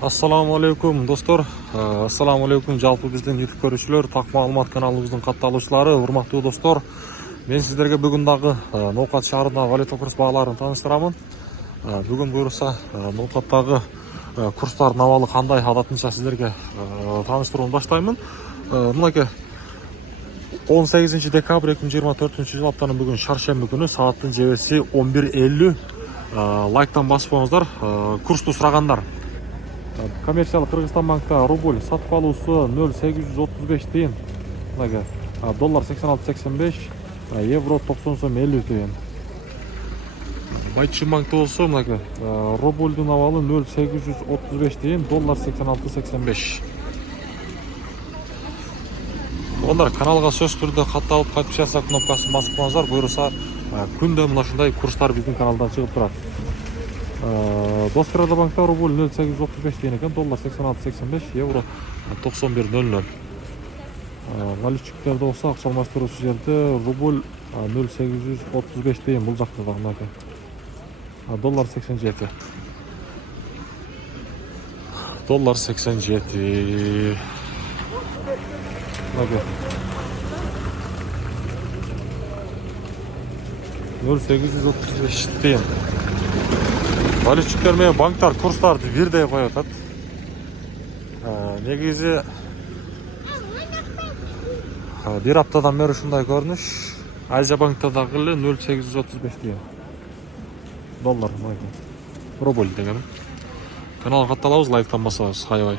Assalamu alaikum dostlar. Assalamu alaikum жалпы биздин YouTube көрүүчүлөр, так маалымат каналыбыздын катталуучулары, урматтуу достор. Мен сиздерге бүгүн дагы Ноокат шаарындагы валюта курс бааларын тааныштырамын. Бүгүн буюрса Ноокаттагы курстардын абалы кандай, адатынча сиздерге тааныштырууну баштаймын. Мынакей 18 декабрь 2024 жыл аптанын бүгүн шаршемби күнү сааттын жебеси 11:50. Лайктан баспаңыздар. Курсту сурагандар. Коммерциялык Кыргызстан банкта рубль сатып алуусу 0,835 тыйын. Мынакей доллар 86,85, евро 90 сом 50 тыйын. Байчы банкта болсо мынакей рубльдун абалы 0,835 тыйын, доллар 86,85. Ондар каналга сөз түрдө катталып подписаться кнопкасын басып коюңуздар. Буюрса күндө мына ушундай курстар биздин каналдан чыгып турат. Доскарада банкта рубль 0,835 тыйын экен, доллар 86,85, евро 91,00. Валютчиктерде болсо акча алмаштыруучу жерде рубль 0,835 тыйын, бул жакта да мынакей. Доллар 87. Доллар 87. Мынакей. 0,835 тыйын. Валютчиктер менен банктар курстарды бирдей коюп атат. Негизи бир аптадан бери ушундай көрүнүш. Азия банкта дагы эле 0,835 тыйын. Доллар мынакей. Рубль деген. Каналга катталабыз, лайктан басабыз. Аябай.